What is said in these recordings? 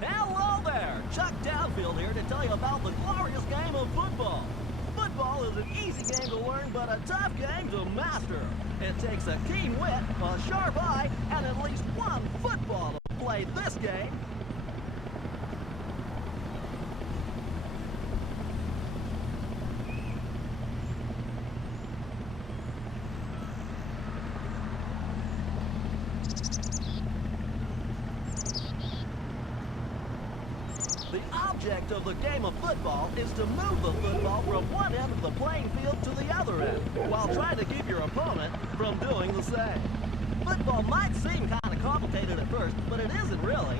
Hello there! Chuck Downfield here to tell you about the glorious game of football. Football is an easy game to learn, but a tough game to master. It takes a keen wit, a sharp eye, and at least one football to play this game. The object of the game of football is to move the football from one end of the playing field to the other end, while trying to keep your opponent from doing the same. Football might seem kind of complicated at first, but it isn't really.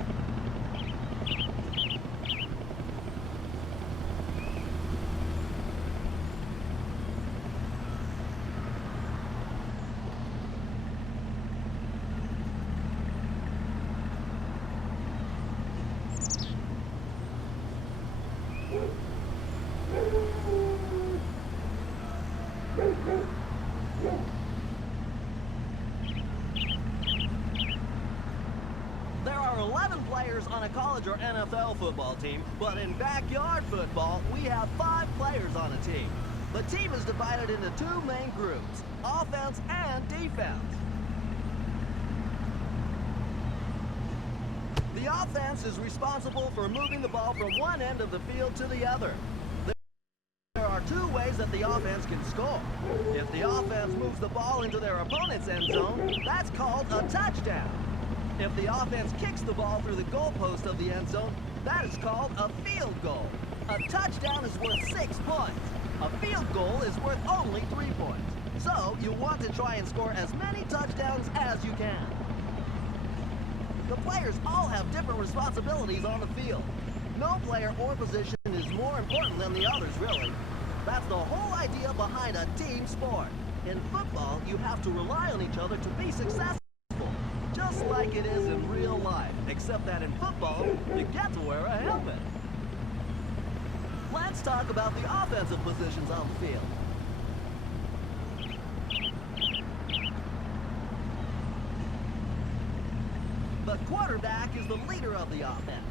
There are 11 players on a college or NFL football team, but in backyard football, we have 5 players on a team. The team is divided into 2 main groups, offense and defense. The offense is responsible for moving the ball from one end of the field to the other. There are 2 ways that the offense can score. If the offense moves the ball into their opponent's end zone, that's called a touchdown. If the offense kicks the ball through the goalpost of the end zone, that is called a field goal. A touchdown is worth 6 points. A field goal is worth only 3 points. So, you want to try and score as many touchdowns as you can. The players all have different responsibilities on the field. No player or position is more important than the others, really. That's the whole idea behind a team sport. In football, you have to rely on each other to be successful. Just like it is in real life, except that in football, you get to wear a helmet. Let's talk about the offensive positions on the field. The quarterback is the leader of the offense.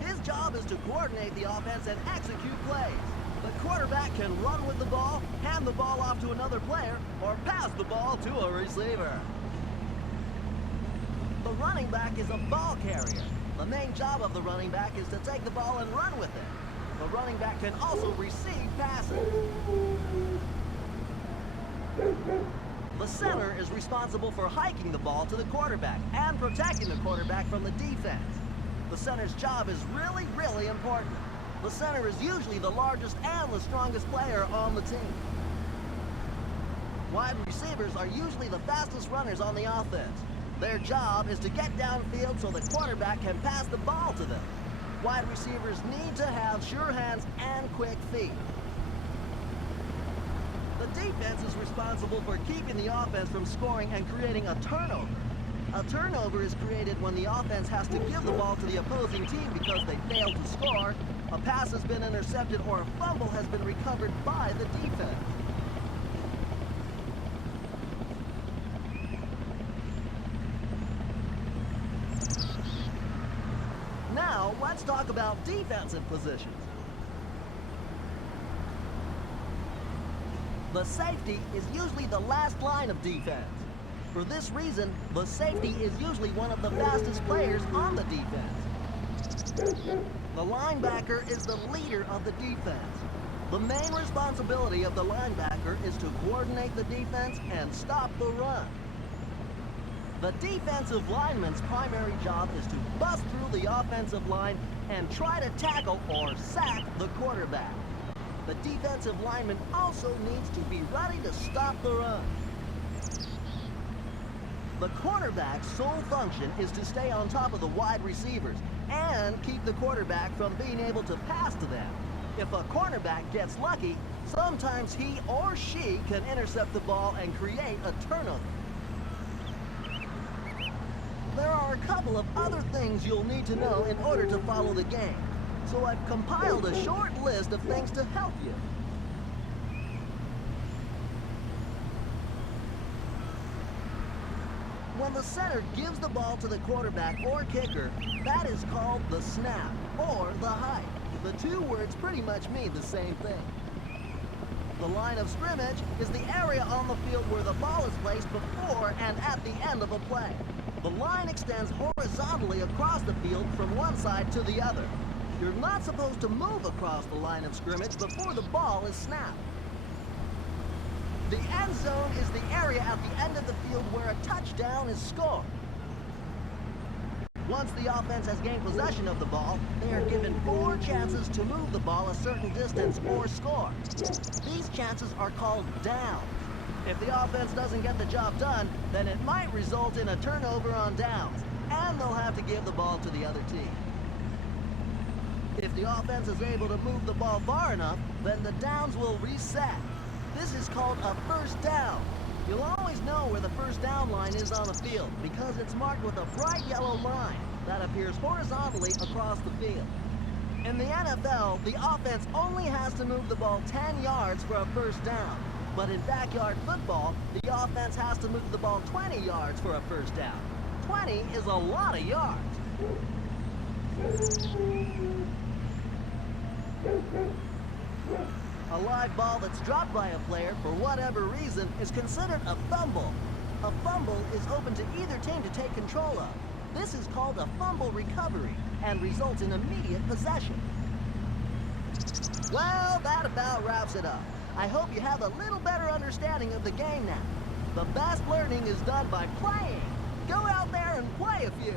His job is to coordinate the offense and execute plays. The quarterback can run with the ball, hand the ball off to another player, or pass the ball to a receiver. The running back is a ball carrier. The main job of the running back is to take the ball and run with it. The running back can also receive passes. The center is responsible for hiking the ball to the quarterback and protecting the quarterback from the defense. The center's job is really, really important. The center is usually the largest and the strongest player on the team. Wide receivers are usually the fastest runners on the offense. Their job is to get downfield so the quarterback can pass the ball to them. Wide receivers need to have sure hands and quick feet. The defense is responsible for keeping the offense from scoring and creating a turnover. A turnover is created when the offense has to give the ball to the opposing team because they failed to score, a pass has been intercepted, or a fumble has been recovered by the defense. Now, let's talk about defensive positions. The safety is usually the last line of defense. For this reason, the safety is usually one of the fastest players on the defense. The linebacker is the leader of the defense. The main responsibility of the linebacker is to coordinate the defense and stop the run. The defensive lineman's primary job is to bust through the offensive line and try to tackle or sack the quarterback. The defensive lineman also needs to be ready to stop the run. The cornerback's sole function is to stay on top of the wide receivers and keep the quarterback from being able to pass to them. If a cornerback gets lucky, sometimes he or she can intercept the ball and create a turnover. There are a couple of other things you'll need to know in order to follow the game, so I've compiled a short list of things to help you. When the center gives the ball to the quarterback or kicker, that is called the snap or the hike. The two words pretty much mean the same thing. The line of scrimmage is the area on the field where the ball is placed before and at the end of a play. The line extends horizontally across the field from one side to the other. You're not supposed to move across the line of scrimmage before the ball is snapped. The end zone is the area at the end of the field where a touchdown is scored. Once the offense has gained possession of the ball, they are given 4 chances to move the ball a certain distance or score. These chances are called downs. If the offense doesn't get the job done, then it might result in a turnover on downs, and they'll have to give the ball to the other team. If the offense is able to move the ball far enough, then the downs will reset. This is called a first down. You'll always know where the first down line is on the field because it's marked with a bright yellow line that appears horizontally across the field. In the NFL, the offense only has to move the ball 10 yards for a first down. But in backyard football, the offense has to move the ball 20 yards for a first down. 20 is a lot of yards. A live ball that's dropped by a player for whatever reason is considered a fumble. A fumble is open to either team to take control of. This is called a fumble recovery and results in immediate possession. Well, that about wraps it up. I hope you have a little better understanding of the game now. The best learning is done by playing. Go out there and play a few.